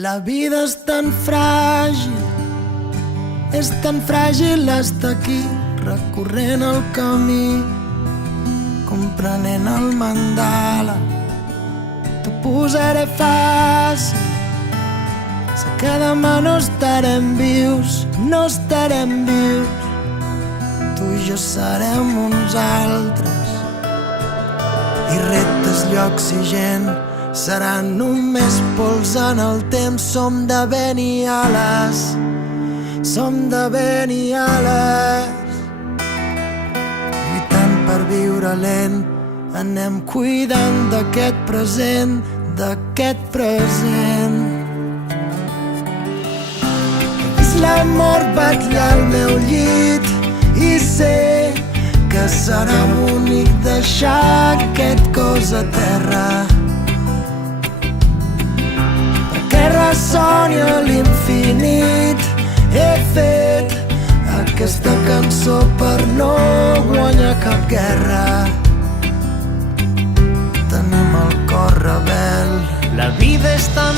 La vida és tan fràgil estar aquí, recorrent el camí, comprenent el mandala. T'ho posaré fàcil, sé que demà no estarem vius, tu i jo serem uns altres, i reptes, llocs i gent seran només pols en el temps. Som de vent i ales, lluitant per viure lent, anem cuidant d'aquest present, He vist la mort vetllar al meu llit i sé que serà bonic deixar aquest cos a terra, que ressoni a l'infinit. He fet aquesta cançó per no guanyar cap guerra. Tenim el cor rebel. La vida és tan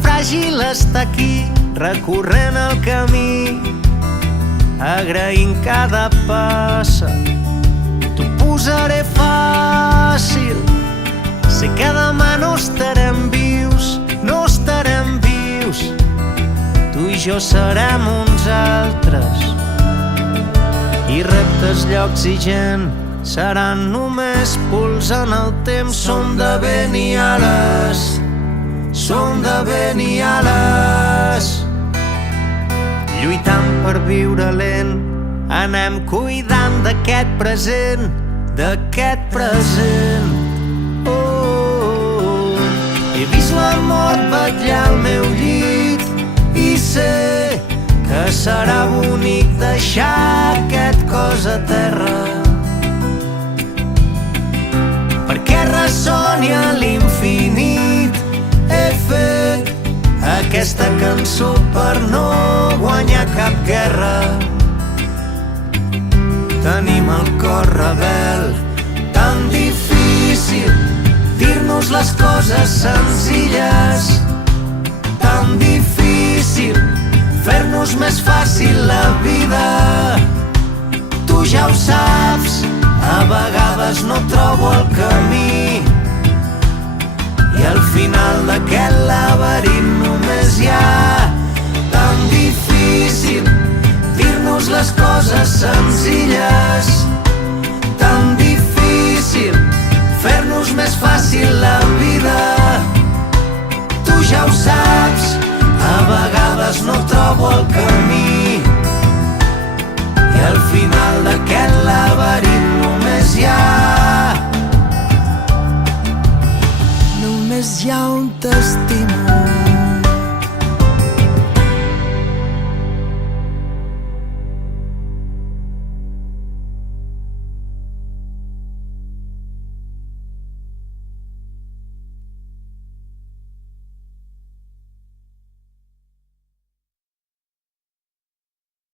fràgil estar aquí, recorrent el camí, agraint cada passa. T'ho posaré fàcil, sé que demà no estarem vius, tu i jo serem uns altres, i reptes, llocs i gent seran només pols en el temps. Som de vent i ales, lluitant per viure lent, anem cuidant d'aquest present, He vist la mort vetllar al meu llit i sé que serà bonic deixar aquest cos a terra, perquè ressoni a l'infinit. He fet aquesta cançó per no guanyar cap guerra. Tenim el cor rebel, tan difícil dir-nos les coses senzilles, tan difícil fer-nos més fàcil la vida. Tu ja ho saps, a vegades no trobo el camí, i al final d'aquest laberint només hi ha. Tan difícil dir-nos les coses senzilles, tan difícil fer-nos més fàcil la vida. Tu ja ho saps, a vegades no trobo el camí,